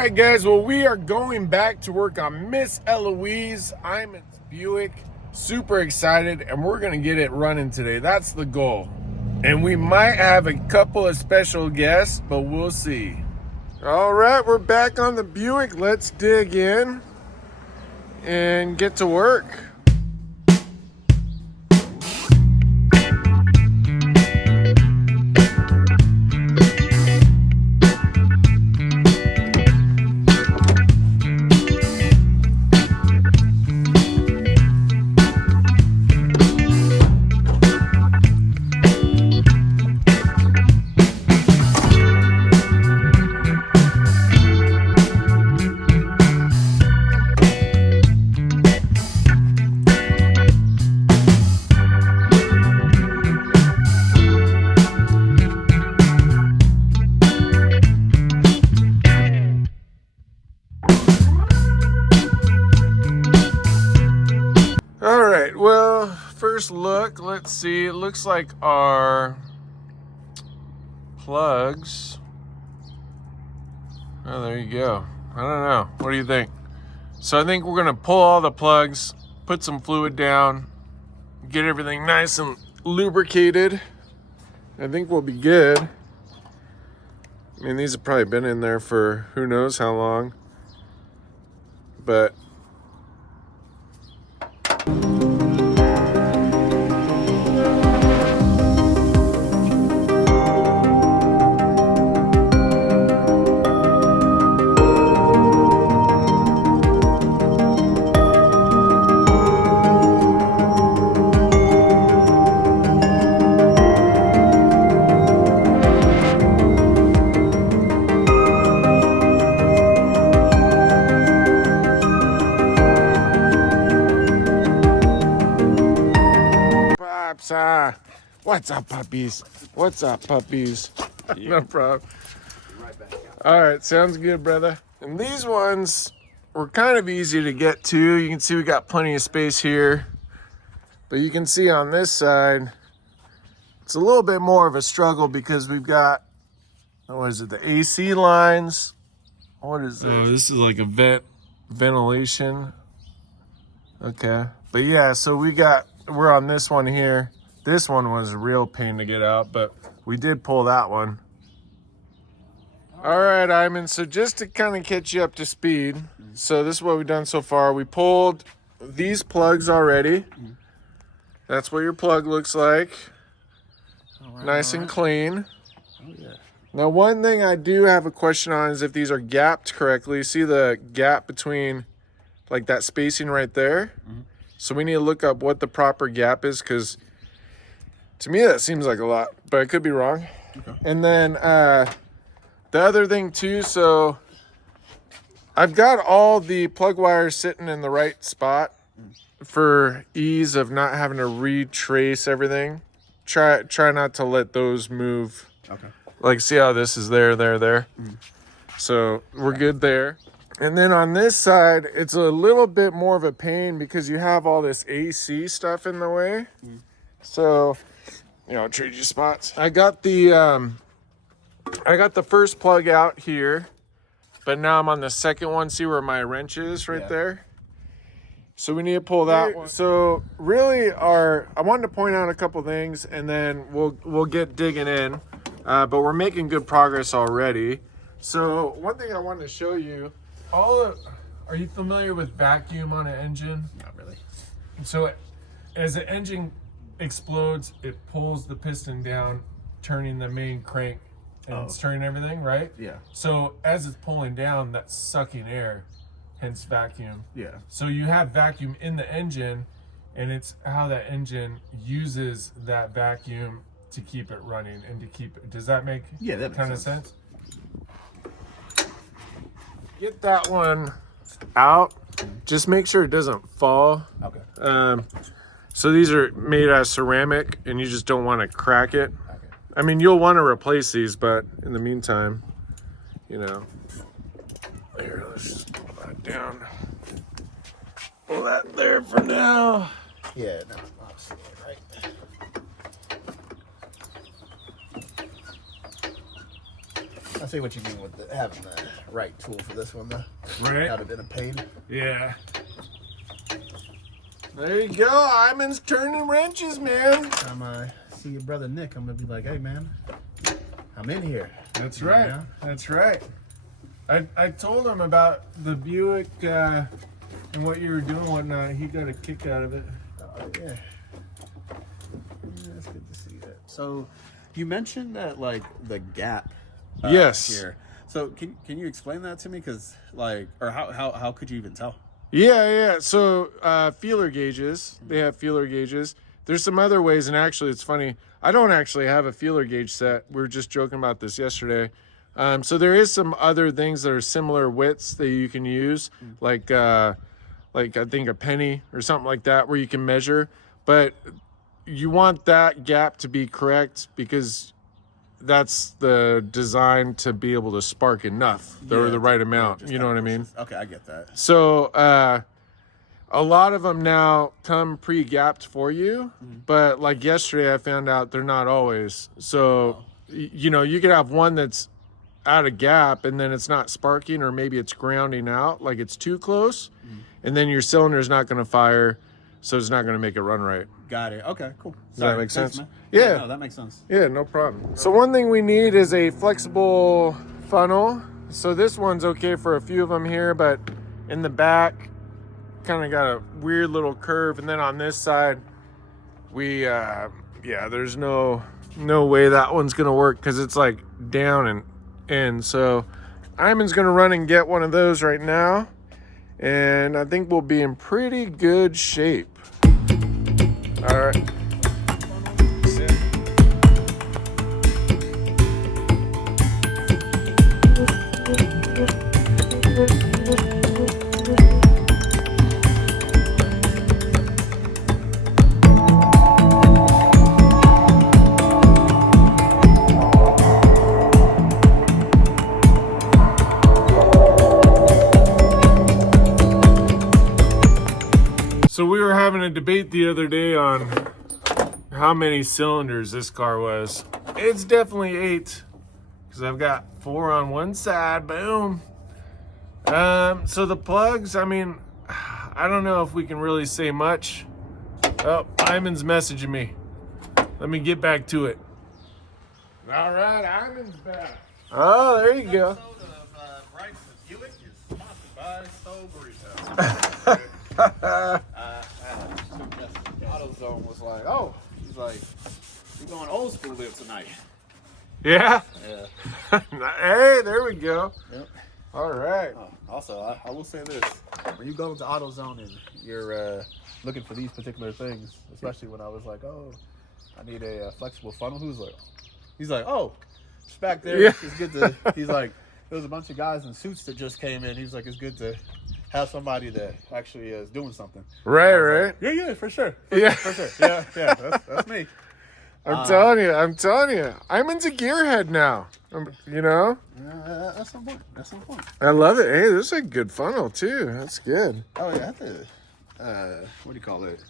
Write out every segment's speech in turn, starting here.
right, guys, well, we are going back to work on Miss Eloise. I'm at Buick, super excited, and we're gonna get it running today. That's the goal. And we might have a couple of special guests, but we'll see. All right, we're back on the Buick. Let's dig in and get to work. All right, well, first look, let's see. It looks like our plugs. Oh, there you go. I don't know. What do you think? So I think we're gonna pull all the plugs, put some fluid down, get everything nice and lubricated. I think we'll be good. I mean, these have probably been in there for who knows how long, but what's up, puppies? What's up, puppies? No problem. Right back out. All right, sounds good, brother. And these ones were kind of easy to get to. You can see we got plenty of space here. But you can see on this side, it's a little bit more of a struggle because we've got, what is it, the AC lines? What is this? Oh, this is like a ventilation. Okay. But yeah, so we're on this one here. This one was a real pain to get out, but we did pull that one. All right, Iman, so just to kind of catch you up to speed, so this is what we've done so far. We pulled these plugs already. That's what your plug looks like. Nice and clean. Oh, yeah. Now, one thing I do have a question on is if these are gapped correctly. See the gap between, like, that spacing right there? So we need to look up what the proper gap is, because to me that seems like a lot, but I could be wrong. Okay. And then the other thing too, so I've got all the plug wires sitting in the right spot for ease of not having to retrace everything. Try not to let those move. Okay. Like, see how this is there. So we're good there. And then on this side, it's a little bit more of a pain because you have all this AC stuff in the way. So, you know, trade you spots. I got the first plug out here, but now I'm on the second one. See where my wrench is right there? So we need to pull that one. So really I wanted to point out a couple things and then we'll get digging in. But we're making good progress already. So one thing I wanted to show you, are you familiar with vacuum on an engine? Not really. So as the engine explodes, it pulls the piston down, turning the main crank, and it's turning everything, right? Yeah. So as it's pulling down, that's sucking air, hence vacuum. Yeah. So you have vacuum in the engine, and it's how that engine uses that vacuum to keep it running and to keep it. Does that make that kind of sense? Get that one out. Just make sure it doesn't fall. Okay. So these are made out of ceramic, and you just don't want to crack it. Okay. I mean, you'll want to replace these, but in the meantime, you know. Here, let's just pull that down. Pull that there for now. Yeah, no, obviously, right. see what you mean with having the right tool for this one, though. Right. That would have been a pain. Yeah. There you go. Iman's turning wrenches, man. Time I see your brother Nick, I'm gonna be like, hey man, I'm in here. That's right. Yeah. That's right. I told him about the Buick and what you were doing and whatnot. He got a kick out of it. Oh yeah. That's good to see that. So, you mentioned that like the gap. Yes. Here. So can you explain that to me? Because like, or how could you even tell? Yeah. So feeler gauges. They have feeler gauges. There's some other ways, and actually, it's funny. I don't actually have a feeler gauge set. We were just joking about this yesterday. So there is some other things that are similar widths that you can use, like I think a penny or something like that, where you can measure. But you want that gap to be correct because that's the design to be able to spark enough, or the right amount. You know what I mean? Okay, I get that. So a lot of them now come pre-gapped for you, but like yesterday I found out they're not always. So, you know, you could have one that's out of gap and then it's not sparking, or maybe it's grounding out, like it's too close, and then your cylinder's not going to fire, so it's not going to make it run right. Got it. Okay, cool. Does that make sense? Man. Yeah. No, that makes sense. Yeah, no problem. So one thing we need is a flexible funnel. So this one's okay for a few of them here, but in the back, kind of got a weird little curve. And then on this side, we, there's no way that one's gonna work because it's like down and in. So Iman's gonna run and get one of those right now. And I think we'll be in pretty good shape. All right. So we were having a debate the other day on how many cylinders this car was. It's definitely 8 because I've got 4 on one side. Boom. So the plugs, I mean, I don't know if we can really say much. Oh, Iman's messaging me. Let me get back to it. All right, Iman's back. Oh, there you go. Buick is sponsored by Grisell. AutoZone was like, oh, he's like, we're going old school live tonight. Yeah? Yeah. Hey, there we go. Yep. All right. Also, I will say this. When you go into AutoZone and you're looking for these particular things, especially when I was like, oh, I need a flexible funnel, he's like, oh, it's back there. Yeah. It's good to, he's like, there was a bunch of guys in suits that just came in. He's like, it's good to have somebody that actually is doing something. Right, right. Like, yeah, for sure. Yeah. For sure. Yeah, that's me. I'm telling you. Iman's a gearhead now. You know? That's some point. I love it. Hey, this is a good funnel, too. That's good. Oh, yeah, what do you call it?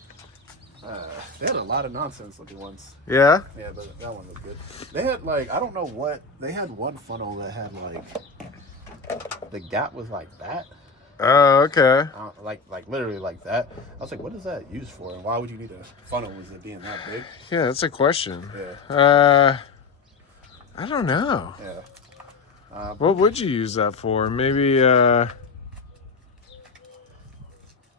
They had a lot of nonsense looking ones. Yeah? Yeah, but that one looked good. They had I don't know what, they had one funnel that had the gap was like that. Oh, okay. Like literally like that. I was like, what is that used for? And why would you need a funnel with it being that big? Yeah, that's a question. Yeah. I don't know. Yeah. What would you use that for? Maybe, I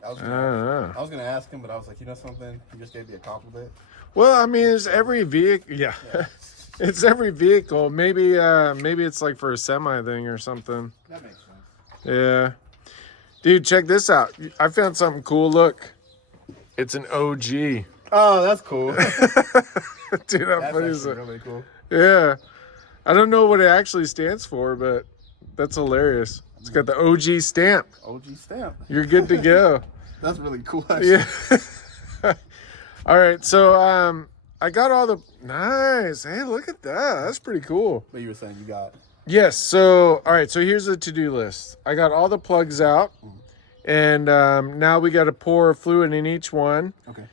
don't know. I was gonna ask him, but I was like, you know something? He just gave me a compliment. Well, I mean, it's every vehicle. Yeah. It's every vehicle. Maybe it's like for a semi thing or something. That makes sense. Yeah. Dude, check this out. I found something cool. Look. It's an OG. Oh, that's cool. Dude, how That's funny is it? really cool. Yeah. I don't know what it actually stands for, but that's hilarious. It's got the OG stamp. OG stamp. You're good to go. That's really cool, actually. Yeah. All right. So, I got all the... Nice. Hey, look at that. That's pretty cool. But you were saying you got... Yes. So, all right. So here's the to-do list. I got all the plugs out, and now we got to pour fluid in each one. Okay.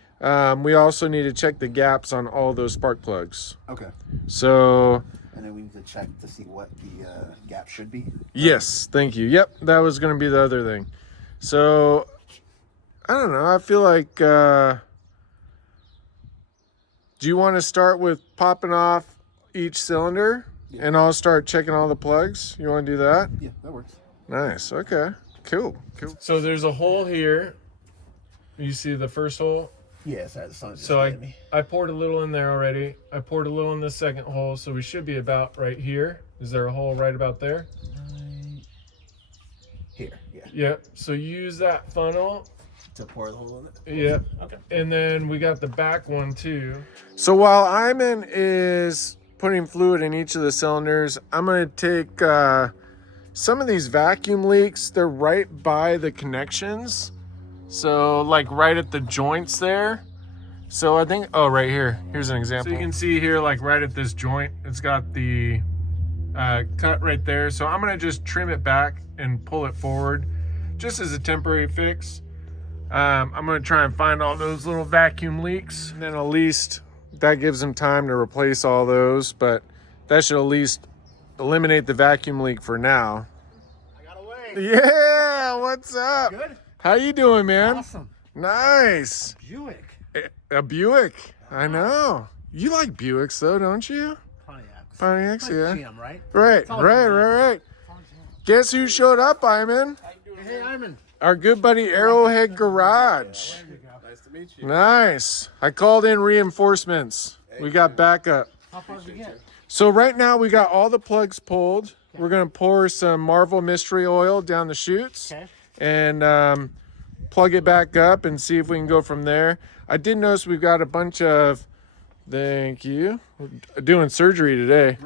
We also need to check the gaps on all those spark plugs. Okay. So, And then we need to check to see what the gap should be. Yes, thank you. Yep, that was going to be the other thing. So, I don't know. I feel like, do you want to start with popping off each cylinder? Yeah. And I'll start checking all the plugs? You want to do that? Yeah, that works. Nice. Okay. Cool. So there's a hole here. You see the first hole? Yeah, the sun's so I poured a little in there already. I poured a little in the second hole, so we should be about right here. Is there a hole right about there? Right here, yeah. Yeah, so use that funnel. To pour the hole in it? Yeah. Okay. And then we got the back one too. So while Iman is putting fluid in each of the cylinders, I'm gonna take some of these vacuum leaks. They're right by the connections. So like right at the joints there. So I think, oh, right here. Here's an example. So you can see here, like right at this joint, it's got the cut right there. So I'm gonna just trim it back and pull it forward just as a temporary fix. I'm gonna try and find all those little vacuum leaks. And then at least that gives them time to replace all those, but that should at least eliminate the vacuum leak for now. I got away. Yeah, what's up? Good. How you doing, man? Awesome. Nice. Buick. A Buick. I know. You like Buicks though, don't you? Pontiacs, yeah. GM, right? Right. Guess who showed up, Iman? Hey, Iman. Our good buddy Arrowhead Garage. There you go. Nice to meet you. Nice. I called in reinforcements. We got backup. How far did you get? So right now we got all the plugs pulled. We're gonna pour some Marvel Mystery Oil down the chutes. Okay. And plug it back up and see if we can go from there. I did notice we've got a bunch of, thank you, we're doing surgery today.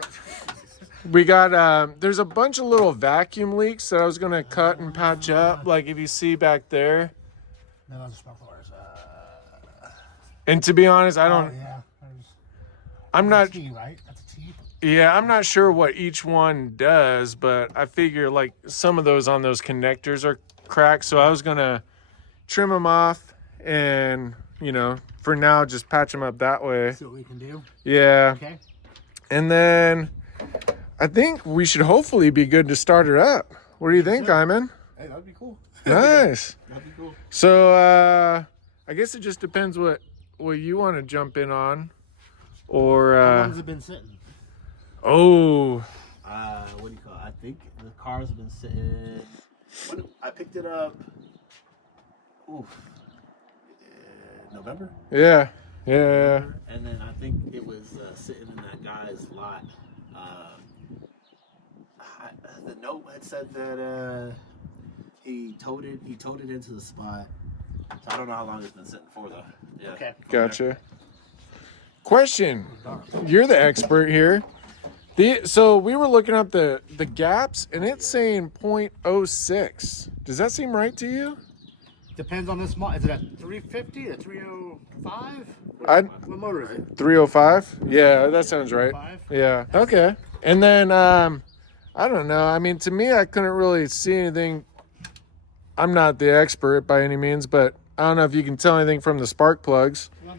We got, there's a bunch of little vacuum leaks that I was gonna cut and patch up, like if you see back there. No, those are sparklers. And to be honest, I don't, yeah. I'm not, T, right? That's a T. yeah, I'm not sure what each one does, but I figure like some of those on those connectors are cracked, so I was gonna trim them off and, you know, for now just patch them up that way. See what we can do. Yeah. Okay. And then I think we should hopefully be good to start it up. What do you think, Iman? Hey, that'd be cool. Nice. That'd be cool. So I guess it just depends what you want to jump in on, or how long has it been sitting? Oh. What do you call it? I think the cars have been sitting. I picked it up. November. Yeah. And then I think it was sitting in that guy's lot. The note had said that he towed it into the spot. So I don't know how long it's been sitting for though. Yeah. Okay. Gotcha. Question. You're the expert here. So we were looking up the gaps and it's saying 0.06. Does that seem right to you? Depends on this model. Is it a 350 or 305? What motor is it? 305? Yeah, that sounds right. 305? Yeah. Okay. And then I don't know. I mean, to me, I couldn't really see anything. I'm not the expert by any means, but I don't know if you can tell anything from the spark plugs. Well,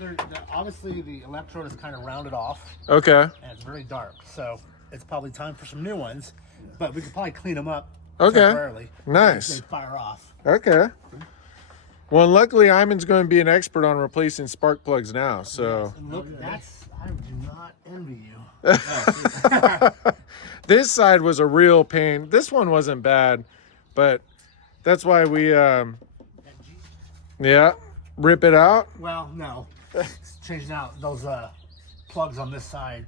obviously the electrode is kind of rounded off. Okay. And it's very dark, so it's probably time for some new ones. But we could probably clean them up. Okay. Temporarily. Nice. They fire off. Okay. Well, luckily, Iman's going to be an expert on replacing spark plugs now. So. Yes, and look, I do not envy you. This side was a real pain. This one wasn't bad, but that's why we, yeah, rip it out. Well, no, changing out those plugs on this side.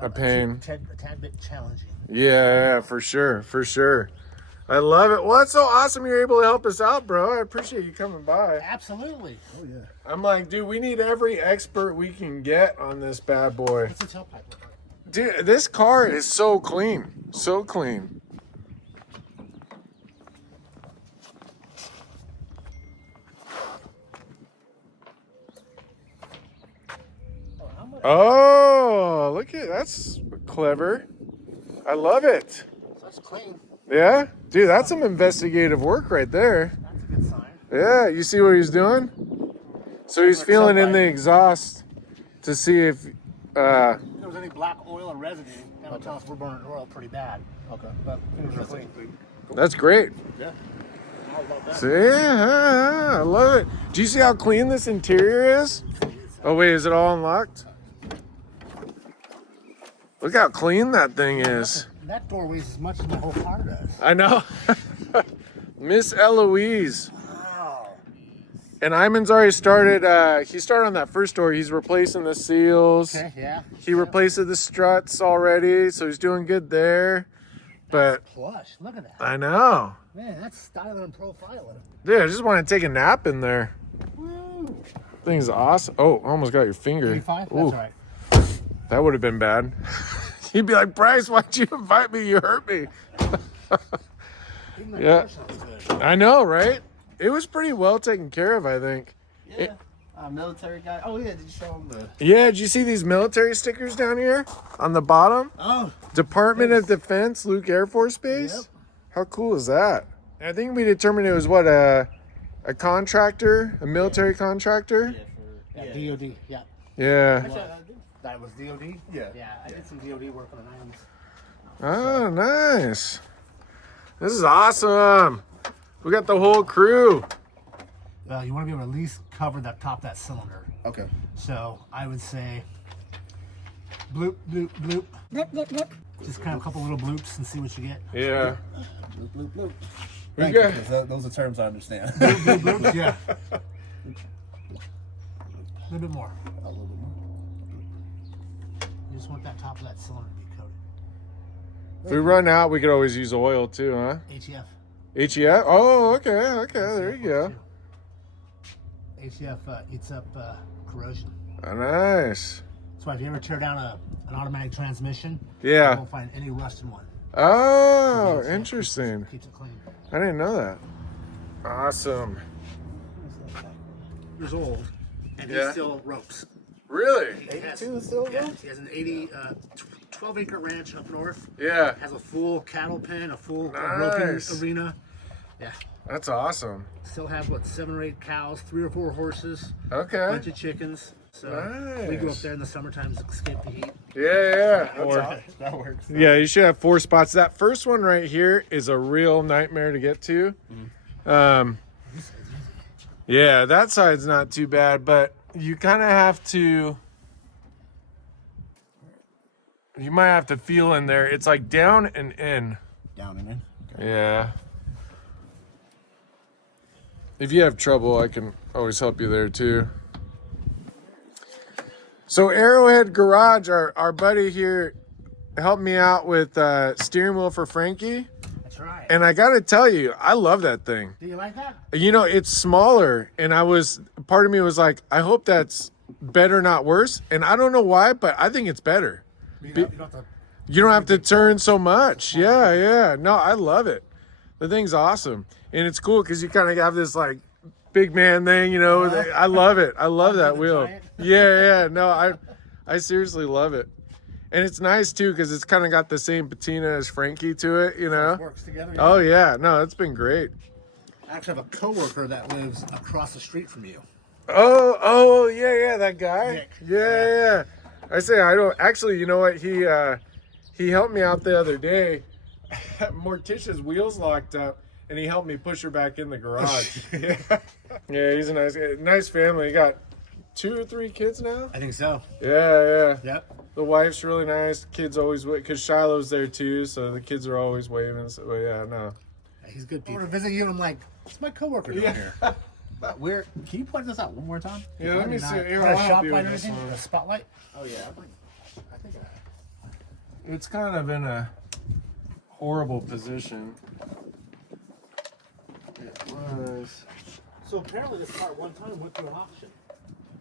A pain. A tad bit challenging. Yeah, for sure. I love it. Well, it's so awesome you're able to help us out, bro. I appreciate you coming by. Absolutely. Oh, yeah. I'm like, dude, we need every expert we can get on this bad boy. What's the tailpipe look like? Dude, this car is so clean. So clean. Oh, look at that's clever. I love it. That's clean. Yeah? Dude, that's some investigative work right there. That's a good sign. Yeah, you see what he's doing? So he's feeling in the exhaust to see if If there was any black oil or residue, that would tell us we're burning oil pretty bad. Okay. But fingers are clean. That's great. Yeah. I love that. See, I love it. Do you see how clean this interior is? Oh wait, is it all unlocked? Look how clean that thing is. That door weighs as much as my whole car does. I know. Miss Eloise. Wow. And Iman's already started, he started on that first door. He's replacing the seals. Okay, yeah. He replaced the struts already, so he's doing good there. But Plush. Look at that. I know. Man, that's styling and profiling. Dude, I just want to take a nap in there. Woo. Thing's awesome. Oh, almost got your finger. 35? That's Ooh, all right. that would have been bad. He'd be like, Bryce, why'd you invite me? You hurt me. Even the Yeah. car sounds good. I know, right? It was pretty well taken care of, I think. Yeah. Military guy. Oh yeah, did you show him the? Yeah, did you see these military stickers down here on the bottom? Oh. Department of Defense, Luke Air Force Base. Yep. How cool is that? I think we determined it was what, a contractor, a military contractor. Yeah, DOD. Yeah. Yeah. Actually, that was DOD? Yeah. Yeah, I did some DOD work on the 90s. Oh, nice. This is awesome. We got the whole crew. Well, you want to be able to at least cover that top of that cylinder. Okay. So I would say bloop, bloop, bloop. Blip, blip, blip. Just kind of a couple little bloops and see what you get. Yeah. Bloop, bloop, bloop. We Thank got- you, 'cause those are terms I understand. Bloop, bloop, bloops, yeah. A little bit more. A little bit more. You just want that top of that cylinder to be coated. If we run out, we could always use oil too, huh? HEF. HEF? Oh, okay, okay. There you go. HEF eats up corrosion. Oh, nice. That's why if you ever tear down an automatic transmission, Yeah. you won't find any rust in one. Oh, Keeps it- interesting. Keeps it clean. I didn't know that. Awesome. Years old, and Yeah. he still ropes. Really? He has, 82 still yeah, ropes? he has an 12-acre ranch up north. Yeah. Has a full cattle pen, a full Nice. roping arena. Yeah. That's awesome. Still have, 7 or 8 cows, 3 or 4 horses, Okay. bunch of chickens. So we go up Nice. there in the summertime to escape the heat. Yeah. That works. Yeah, you should have 4 spots. That first one right here is a real nightmare to get to. Yeah, that side's not too bad, but you kind of have to. You might have to feel in there. It's like down and in. Down and in. Okay. Yeah. If you have trouble, I can always help you there too. So Arrowhead Garage, our buddy here, helped me out with steering wheel for Frankie. That's right. And I gotta tell you, I love that thing. Do you like that? You know, it's smaller, and part of me was like, I hope that's better, not worse. And I don't know why, but I think it's better. You don't have to, You don't have to turn so much. Yeah, yeah. No, I love it. The thing's awesome. And it's cool because you kind of have this like big man thing, you know. I love it. I love that wheel. giant. Yeah, yeah. No, I seriously love it. And it's nice too because it's kind of got the same patina as Frankie to it, you know. works together. Oh yeah, no, it's been great. I actually have a coworker that lives across the street from you. Oh, yeah, that guy. Nick. Yeah. I say I don't actually. You know what? He helped me out the other day. Morticia's wheels locked up, and he helped me push her back in the garage. Yeah, he's a nice family. He got 2 or 3 kids now. I think so. Yeah. Yep. The wife's really nice. Kids always because Shiloh's there too, so the kids are always waving. So yeah, no. He's good people. I want to visit you, and I'm like, it's my coworker down here. But can you point this out one more time? Yeah, let me see. Got Here, a I'll help shop you light with or this anything? one. A spotlight? Oh yeah, I think It's kind of in a horrible position. It was. So apparently this car one time went through an auction.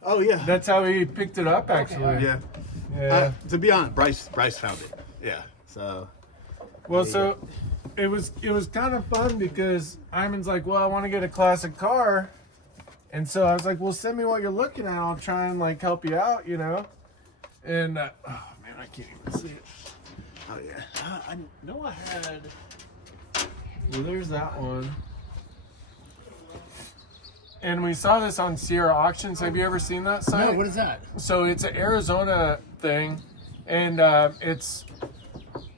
Oh yeah. That's how he picked it up, actually. Yeah. Yeah. To be honest, Bryce found it. Yeah. So. Well, so it was kind of fun because Iman's like, well, I want to get a classic car, and so I was like, well, send me what you're looking at. I'll try and like help you out, you know. And oh man, I can't even see it. Oh yeah. I know I had. Well, there's that one. and we saw this on Sierra Auctions. Have you ever seen that site? No, what is that? So it's an Arizona thing, and it's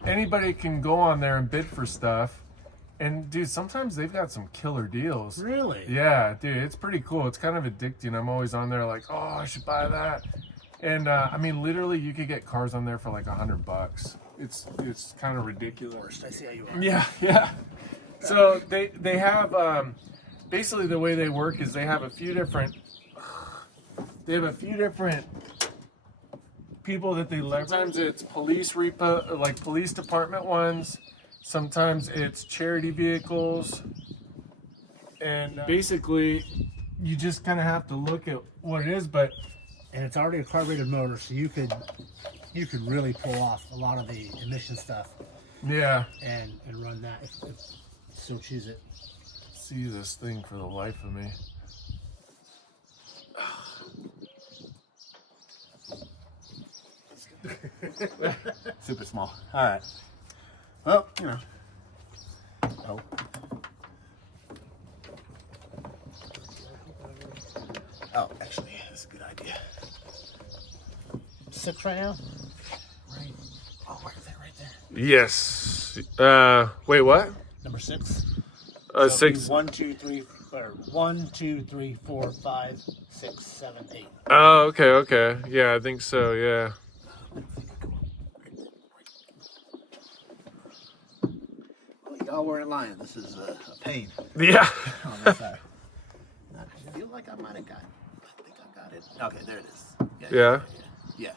anybody can go on there and bid for stuff. And dude, sometimes they've got some killer deals. Really? Yeah, dude, it's pretty cool. It's kind of addicting. I'm always on there like, oh, I should buy that. And I mean, literally, you could get cars on there for like $100. It's kind of ridiculous. I see how you are. Yeah, yeah. So they have basically the way they work is they have a few different people that they leverage. Sometimes it's police repo, like police department ones. Sometimes it's charity vehicles, and basically you just kind of have to look at what it is. But And it's already a carbureted motor, so you could really pull off a lot of the emission stuff yeah, and run that if you so choose it. see this thing for the life of me. Super small. All right. Well, you know. Oh. Oh, actually, that's a good idea. 6 right now? Right. Oh, right there, right there. Yes. Wait, what? Number 6. 6. 1, 2, 3, or 1, 2, 3, 4, 5, 6, 7, 8. Oh, okay. Yeah, I think so. Yeah. Well, y'all were in line. This is a pain Yeah. on this side. I feel like I might have got it. I think I got it. Okay, there it is. Yeah. Yeah,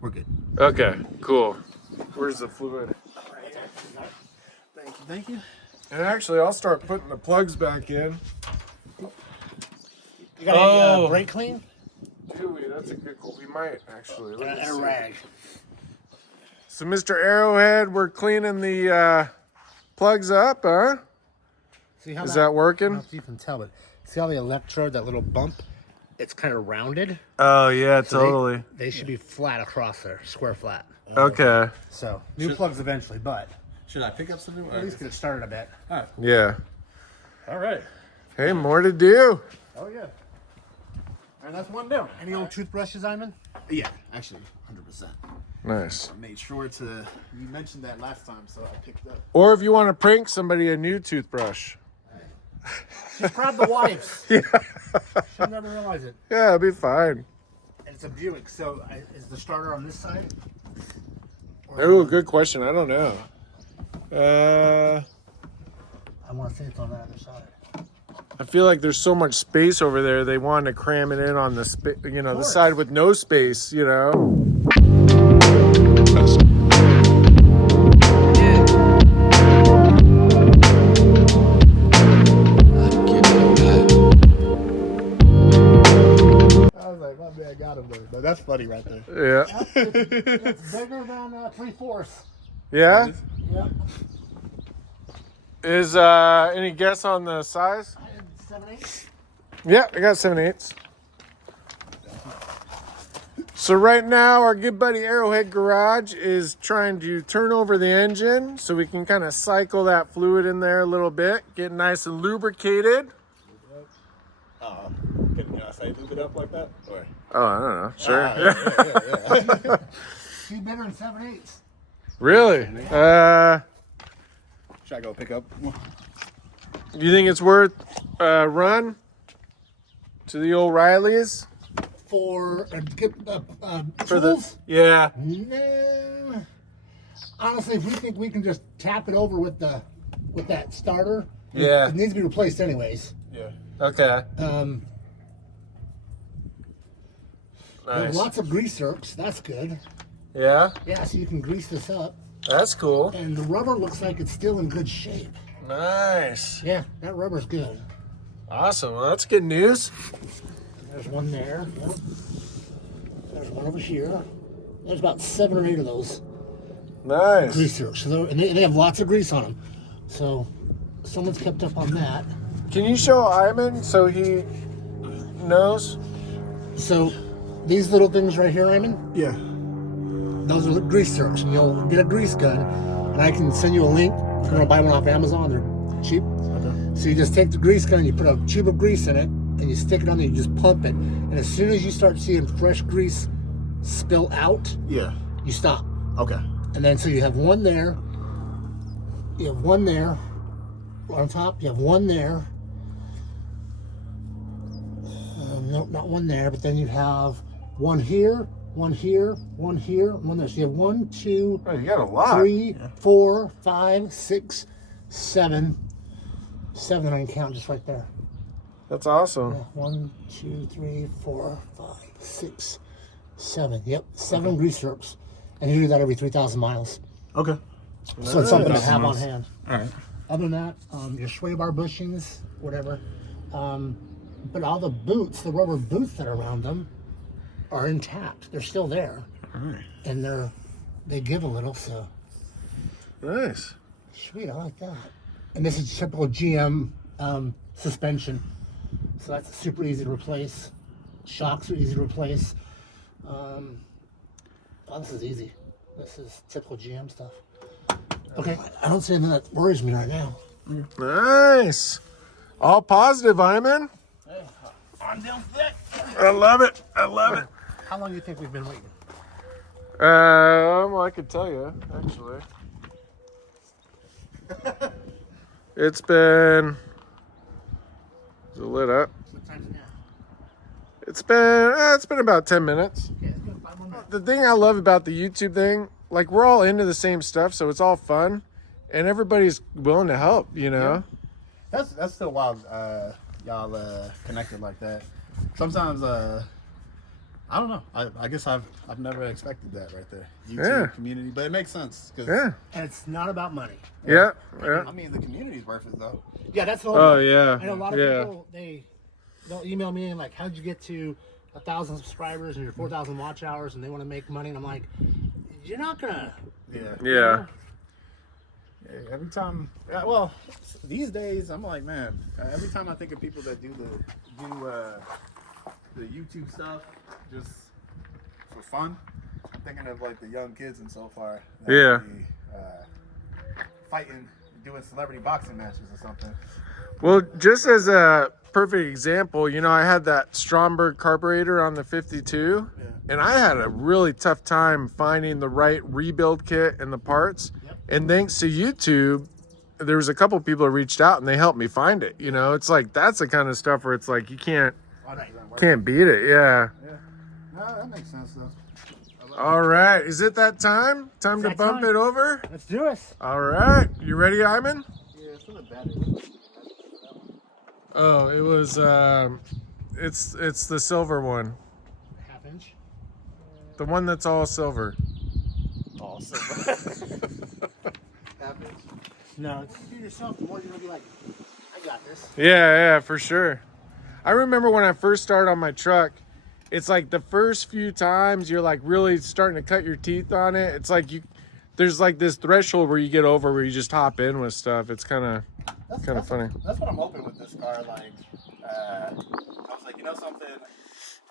we're good. Okay. Cool. Where's the fluid? Thank you. And actually, I'll start putting the plugs back in. You got Oh. a brake clean? Julie, that's a good call. We might actually. Let me And a see. rag. So, Mr. Arrowhead, we're cleaning the plugs up, huh? See how Is I that don't know working? if you can tell, but see how the electrode, that little bump, it's kind of rounded? Oh, yeah, So totally. They should be flat across there, square flat. Okay. So, new plugs eventually, but Should I pick up some new? at least get it started a bit. Yeah. All right. Hey, more to do. Oh yeah. And that's one down. Any old toothbrushes, Iman? Yeah, actually, 100%. Nice. I made sure to. You mentioned that last time, so I picked up. Or if you want to prank somebody, a new toothbrush. Just grab the wipes. Yeah. She'll never realize it. Yeah, it'll be fine. And it's a Buick, so is the starter on this side? Oh, good question. I don't know. I want to say it's on the other side. I feel like there's so much space over there. They want to cram it in on the the side with no space. I was like, my man got him there. But that's funny right there. Yeah. It's bigger than 3/4. Yeah. Yep. Is any guess on the size? 7/8. Yeah, I got 7/8. So right now, our good buddy Arrowhead Garage is trying to turn over the engine so we can kind of cycle that fluid in there a little bit, get nice and lubricated. Can I say move it up like that? Or? Oh, I don't know. Sure. Yeah. See, bigger than 7/8. Really? Should I go pick up? You think it's worth a run to the old Riley's? For For tools? yeah. No. Honestly, if we think we can just tap it over with that starter, Yeah. it needs to be replaced anyways. Yeah. Okay. There are Nice. lots of grease zerks. That's good. Yeah, Yeah, so you can grease this up, that's cool. and the rubber looks like it's still in good shape. Nice. Yeah, that rubber's good. Awesome. Well, that's good news. There's one there. Yep. There's one over here. There's about 7 or 8 of those Nice. grease zerks. So and they have lots of grease on them. So someone's kept up on that. Can you show Iman so he knows? So these little things right here, Iman, Yeah. those are the grease zerks. And you'll get a grease gun, and I can send you a link. If you want to buy one off Amazon, they're cheap. Okay. So you just take the grease gun, you put a tube of grease in it, and you stick it on there, you just pump it. And as soon as you start seeing fresh grease spill out, Yeah. you stop. Okay. And then so you have one there, you have one there on top, you have one there. No, not one there, but then you have one here, one here, one here, one there. So you have 1, 2, Oh, you got a lot. 3, 4, 5, 6, 7. 7 I can count just right there. That's awesome. Yeah, 1, 2, 3, 4, 5, 6, 7. Yep, 7 grease strips. And you do that every 3,000 miles. Okay. So it's something to That's have on nice. hand. All right. Other than that, your sway bar bushings, whatever. But all the boots, the rubber boots that are around them, are intact. They're still there. All right. And they give a little, so Nice. sweet, I like that. And this is typical GM suspension. So that's super easy to replace. Shocks are easy to replace. Oh, this is easy. This is typical GM stuff. Okay, I don't see anything that worries me right now. Nice. All positive, Iman. On down thick. I love it. I love it. How long do you think we've been waiting? Well, I could tell you, actually. It's been... Is it lit up? What time's it now? It's been about 10 minutes. Yeah, it's been 5 more minutes. The thing I love about the YouTube thing, like we're all into the same stuff, so it's all fun, and everybody's willing to help, you know? That's still wild. Y'all connected like that. Sometimes I don't know. I guess I've never expected that right there. YouTube community, but it makes sense. Yeah. And it's not about money. Yeah. I mean, the community's worth it though. Yeah, that's the whole Oh, thing. yeah. I know a lot of people, they'll email me and like, how'd you get to 1,000 subscribers and your 4,000 watch hours, and they want to make money, and I'm like, you're not gonna. Yeah. Every time, well, these days I'm like, man. Every time I think of people that do the YouTube stuff just for fun, I'm thinking of like the young kids and so far. That Yeah. would be, fighting, doing celebrity boxing matches or something. Well, just as a perfect example, you know, I had that Stromberg carburetor on the 52, and I had a really tough time finding the right rebuild kit and the parts. Yep. And thanks to YouTube, there was a couple people who reached out and they helped me find it. You know, it's like that's the kind of stuff where it's like you can't beat it. Yeah. No, that makes sense though. All right, is it that time? Time to that bump time. it over. Let's do it. All right, you ready, Iman? Yeah, it's not bad. Oh, it was. It's the silver one, Half inch. the one that's all silver. Awesome. No, it's you yourself. The more you're gonna be like, I got this. Yeah, for sure. I remember when I first started on my truck, it's like the first few times you're like really starting to cut your teeth on it. It's like there's like this threshold where you get over where you just hop in with stuff. It's kind of funny. That's what I'm hoping with this car. Like, I was like, you know something?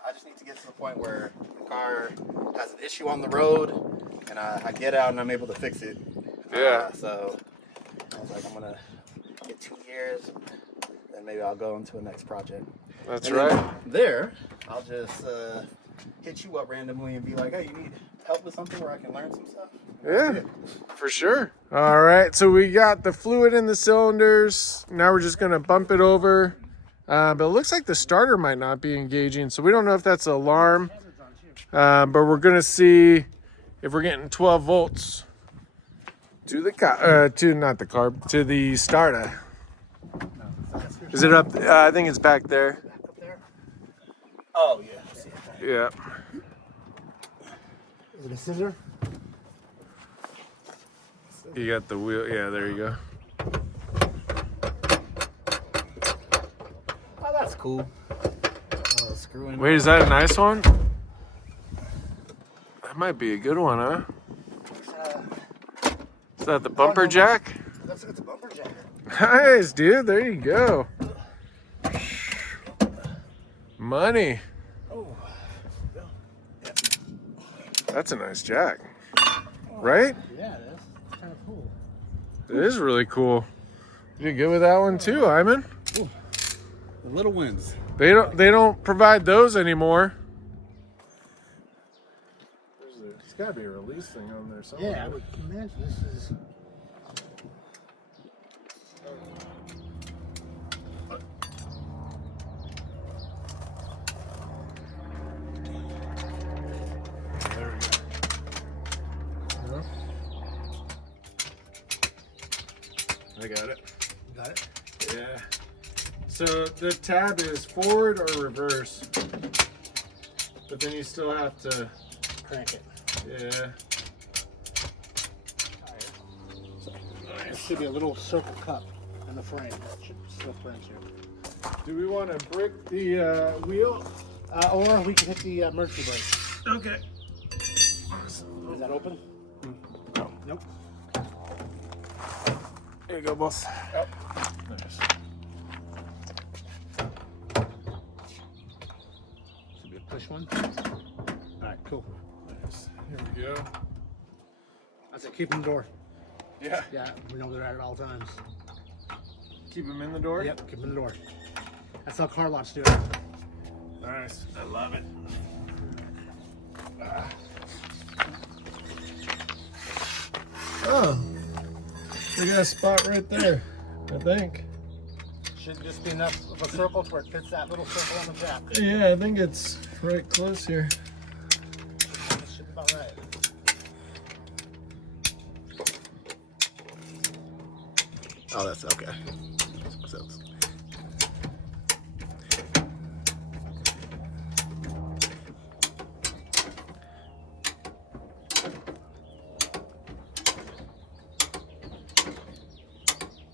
I just need to get to the point where the car has an issue on the road, and I get out and I'm able to fix it. Yeah. So I was like, I'm gonna get 2 years, then maybe I'll go into a next project. That's And then right. there, I'll just hit you up randomly and be like, hey, you need help with something where I can learn some stuff? Yeah, for sure. All right, so we got the fluid in the cylinders. Now we're just gonna bump it over. But it looks like the starter might not be engaging, so we don't know if that's an alarm. But we're gonna see if we're getting 12 volts to the to the starter. Is it up? I think it's back there. Up there. Oh, yeah. I see it. Yeah. Is it a scissor? You got the wheel. Yeah, there you go. Oh, that's cool. Screwing. Wait, is that a nice one? That might be a good one, huh? Is that the bumper jack? That's a bumper jack. Nice, dude. There you go. Money. Oh. That's a nice jack. Right? Yeah, that's kind of cool. It is really cool. You did good with that one too, Iman. The little wins. They don't provide those anymore. There's got to be a release thing on there somewhere. Yeah, I would imagine this is. There we go. I got it. Got it? Yeah. So the tab is forward or reverse, but then you still have to Crank it. Yeah. There should be a little circle cup in the frame that should still print here. Do we want to brick the wheel? Or we can hit the emergency brake. Okay. Is that open? No. Nope. There you go, boss. Yep. Nice. Should be a push one. All right, cool. Nice. Here we go. That's it. Keep them in the door. Yeah. Yeah, we know they're at all times. Keep them in the door? Yep, keep them in the door. That's how car lots do it. Nice. I love it. Ah. Oh. We got a spot right there, I think. Should just be enough of a circle to where it fits that little circle on the jack. Yeah, I think it's right close here. That should be about right. Oh, that's okay.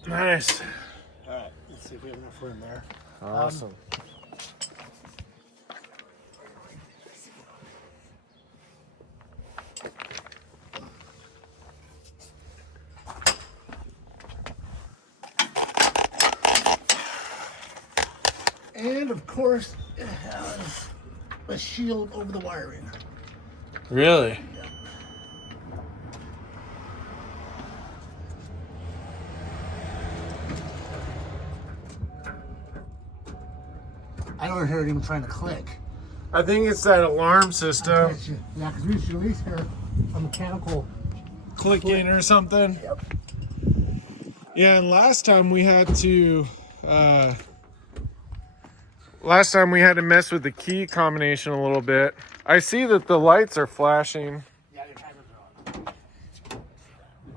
Nice. All right, let's see if we have enough room there. Awesome. And of course, it has a shield over the wiring. Really? I don't hear it even trying to click. I think it's that alarm system. Yeah, because we should at least hear a mechanical Clicking or something. Yep. Yeah, and last time we had to mess with the key combination a little bit. I see that the lights are flashing. Yeah, your timers are on.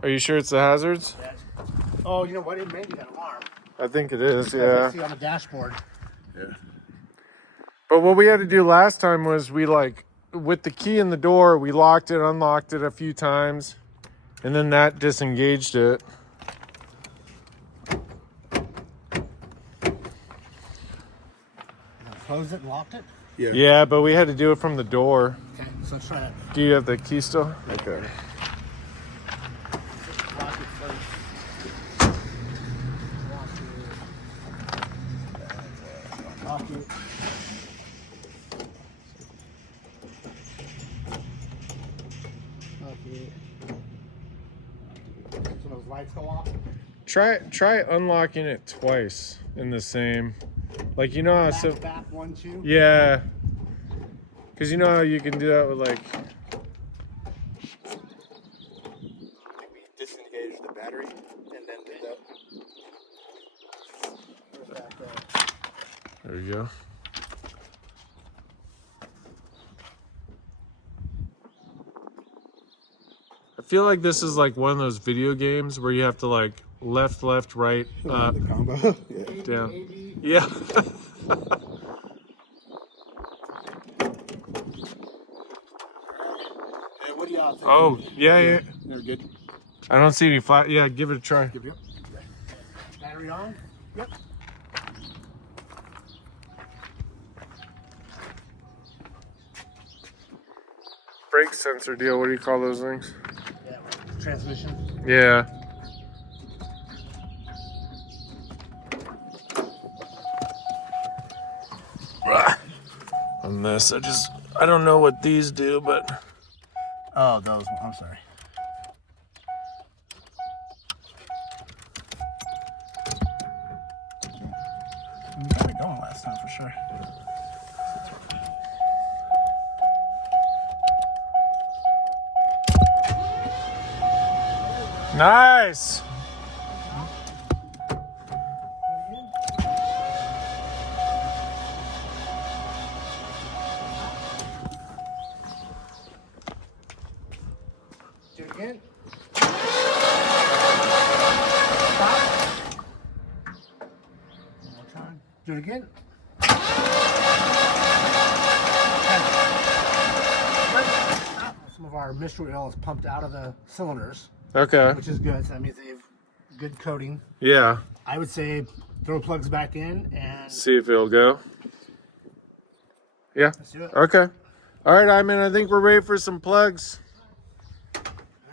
Are you sure it's the hazards? Yeah. Oh, you know what? It may be that alarm. I think it is, I yeah. see on the dashboard. Yeah. But what we had to do last time was we with the key in the door, we locked it, unlocked it a few times, and then that disengaged it. Closed it and locked it? Yeah. Yeah, but we had to do it from the door. Okay, so let's try that. Do you have the key still? Okay. Lock it first. Lock it. Lock it. So those lights go off? Try unlocking it twice in the same. Like, you know how Back, 1, 2? yeah. Cause you know how you can do that with like. We disengaged the battery and then did that. Where's that go? There we go. I feel like this is like one of those video games where you have to like left, right, up, The combo. Yeah. down. Yeah. Hey, what do y'all think? Oh, yeah. They're good. I don't see any flat. Yeah, give it a try. Give it up. Battery on? Yep. Brake sensor deal. What do you call those things? Yeah, transmission. Yeah. On this, I don't know what these do, but Oh, those. I'm sorry. We got it going last time for sure. Nice. Do it again. One more time. Do it again. Some of our mystery oil is pumped out of the cylinders, Okay. which is good. So that means they have good coating. Yeah. I would say throw plugs back in and See if it'll go. Yeah. let's do it. Okay. All right, I think we're ready for some plugs.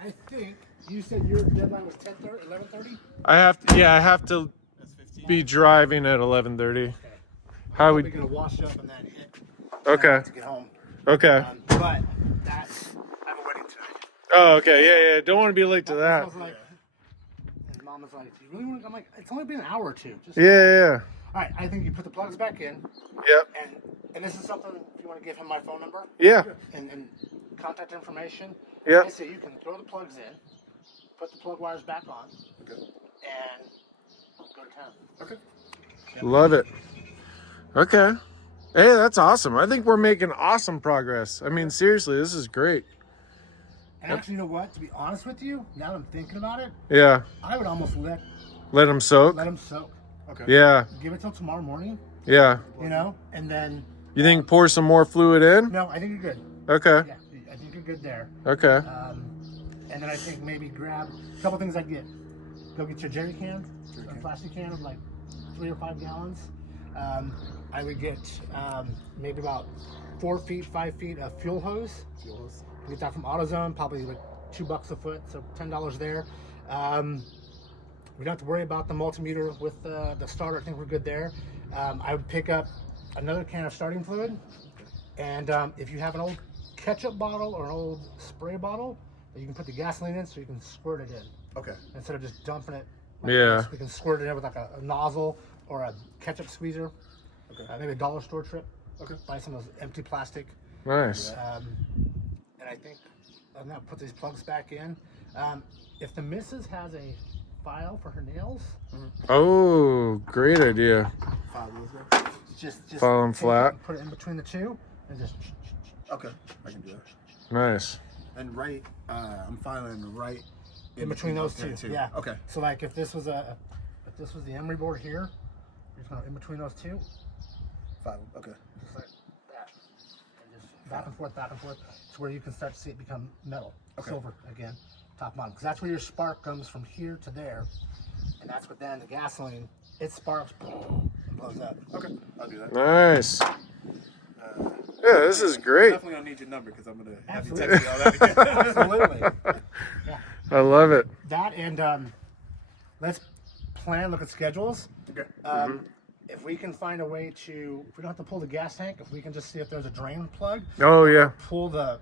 I think you said your deadline was 10:30, 11:30. I have to be driving at 11:30. How We're we? gonna wash up and then hit. Okay. To get home. Okay. But that's I have a wedding tonight. Oh, okay. Yeah. Don't want to be late to I that. was like, and Mom was like, "Do you really want to?" I'm like, "It's only been an hour or two." Just Yeah. All right. I think you put the plugs back in, Yep. and this is something. If you want to give him my phone number Yeah. and contact information. Yep. I say you can throw the plugs in, put the plug wires back on, Okay. and go to town. Okay. Love it. Okay. Hey, that's awesome. I think we're making awesome progress. I mean, seriously, this is great. And actually, you know what? To be honest with you, now that I'm thinking about it, Yeah. I would almost let Let them soak. them soak. Okay. Yeah. Give it till tomorrow morning, Yeah. you know, and then You think pour some more fluid in? no, I think you're good. Okay. Yeah, I think you're good there. Okay. And then I think maybe grab a couple things I get. Go get your jerry can, a plastic can of like 3 or 5 gallons. I would get maybe about 4 feet, 5 feet of fuel hose. Fuel hose. Get that from AutoZone, probably like $2 a foot, so $10 there. We don't have to worry about the multimeter with the starter. I think we're good there. I would pick up another can of starting fluid, and if you have an old ketchup bottle or an old spray bottle, that you can put the gasoline in, so you can squirt it in Okay. instead of just dumping it. Like Yeah. this. We can squirt it in with like a nozzle or a ketchup squeezer. Okay. Maybe a dollar store trip. Okay. Buy some of those empty plastic. Nice. And I think I'm gonna put these plugs back in. If the missus has a file for her nails, Oh, great idea. Five wheels there. just File 'em take it flat. and put it in between the two, and just Okay. I can do that. Nice. And right, I'm filing right in between those two. Yeah. Okay. So like if this was the emery board here, you're just gonna in between those two, Five. Okay. just like that, and just back and forth, to where you can start to see it become metal, Okay. silver again, top bottom, because that's where your spark comes from here to there, and that's what then the gasoline it sparks, boom, and blows up. Okay. I'll do that. Nice. Yeah, this is great. Definitely gonna need your number because I'm gonna have you Absolutely. text me all that again. Absolutely. Yeah. I love it. That and let's look at schedules. Okay. If we can find a way to, if we don't have to pull the gas tank, if we can just see if there's a drain plug, Oh, yeah. pull the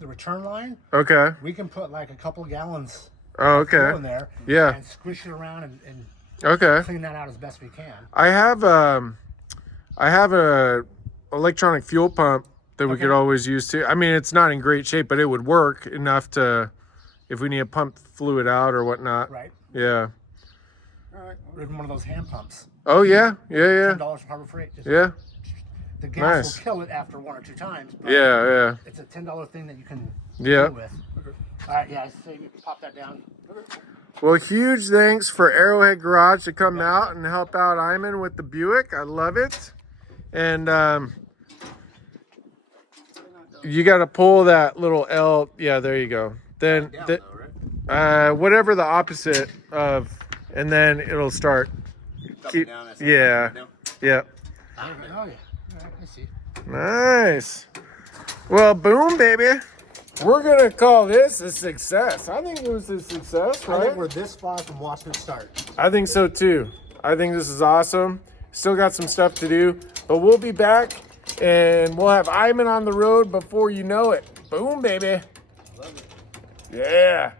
return line, Okay. we can put like a couple gallons Oh, of fuel okay. in there, Yeah. and squish it around and Okay. clean that out as best we can. I have a electronic fuel pump that we Okay. could always use too. I mean, it's not in great shape, but it would work enough to, if we need to pump fluid out or whatnot. Right? Yeah. All right. Or even one of those hand pumps. Oh yeah. Yeah. $10 from Harbor Freight. Just, Yeah. The gas Nice. will kill it after 1 or 2 times. But Yeah. Yeah. It's a $10 thing that you can Yeah. do with. All right, yeah, I say you pop that down. Well, huge thanks for Arrowhead Garage to come out and help out Iman with the Buick. I love it. And you got to pull that little L. Yeah, there you go. Then Down the, though, right? whatever the opposite of, and then it'll start. Keep, Down, that's yeah. down. Yeah. Oh, yeah. All right, I see. Nice. Well, boom, baby. We're going to call this a success. I think it was a success, I right? think we're this far from watching it start. I think so too. I think this is awesome. Still got some stuff to do, but we'll be back and we'll have Iman on the road before you know it. Boom, baby. Love it. Yeah.